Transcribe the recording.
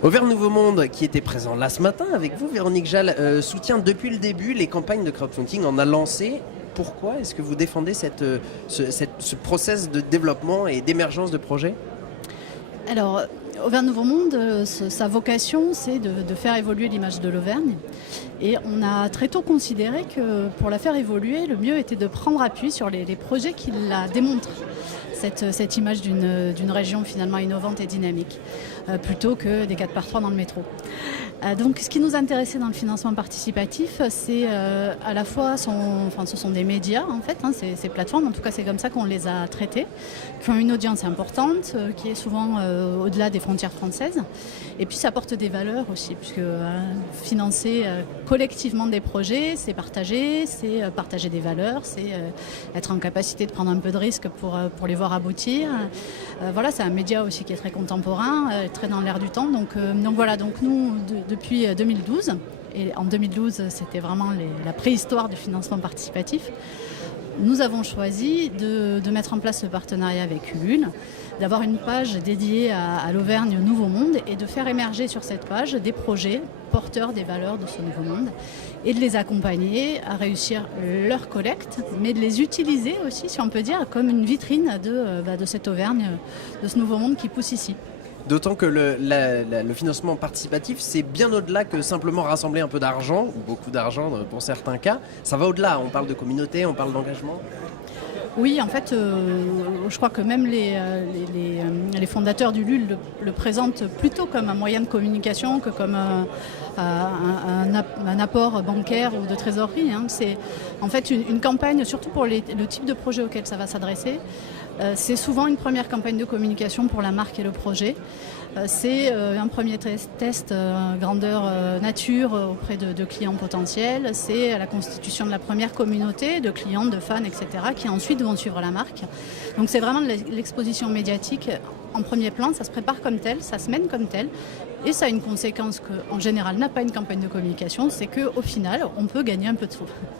Auvergne Nouveau Monde, qui était présent là ce matin avec vous, Véronique Jal, soutient depuis le début les campagnes de crowdfunding, en a lancé. Pourquoi est-ce que vous défendez ce process de développement et d'émergence de projets? Alors, Auvergne Nouveau Monde, sa vocation, c'est de faire évoluer l'image de l'Auvergne. Et on a très tôt considéré que pour la faire évoluer, le mieux était de prendre appui sur les projets qui la démontrent, cette image d'une région finalement innovante et dynamique, plutôt que des 4x3 dans le métro. Donc ce qui nous intéressait dans le financement participatif, c'est à la fois, ce sont des médias en fait, ces plateformes, en tout cas c'est comme ça qu'on les a traités, qui ont une audience importante, qui est souvent au-delà des frontières françaises. Et puis ça porte des valeurs aussi, puisque financer collectivement des projets, c'est partager des valeurs, c'est être en capacité de prendre un peu de risque pour les voir aboutir. Voilà, c'est un média aussi qui est très contemporain, très dans l'air du temps. Donc voilà, donc nous, depuis 2012, et en 2012, c'était vraiment la préhistoire du financement participatif, nous avons choisi de mettre en place ce partenariat avec Ulule, d'avoir une page dédiée à l'Auvergne Nouveau Monde et de faire émerger sur cette page des projets porteurs des valeurs de ce Nouveau Monde et de les accompagner à réussir leur collecte, mais de les utiliser aussi, si on peut dire, comme une vitrine de cette Auvergne, de ce Nouveau Monde qui pousse ici. D'autant que le financement participatif, c'est bien au-delà que simplement rassembler un peu d'argent, ou beaucoup d'argent pour certains cas. Ça va au-delà, on parle de communauté, on parle d'engagement. Oui, en fait, je crois que même les fondateurs du LUL le présentent plutôt comme un moyen de communication que comme un apport bancaire ou de trésorerie. C'est en fait une campagne, surtout pour le type de projet auquel ça va s'adresser. C'est souvent une première campagne de communication pour la marque et le projet. C'est un premier test grandeur nature auprès de clients potentiels. C'est la constitution de la première communauté de clients, de fans, etc. qui ensuite vont suivre la marque. Donc c'est vraiment de l'exposition médiatique en premier plan. Ça se prépare comme tel, ça se mène comme tel. Et ça a une conséquence qu'en général n'a pas une campagne de communication, c'est qu'au final, on peut gagner un peu de sous.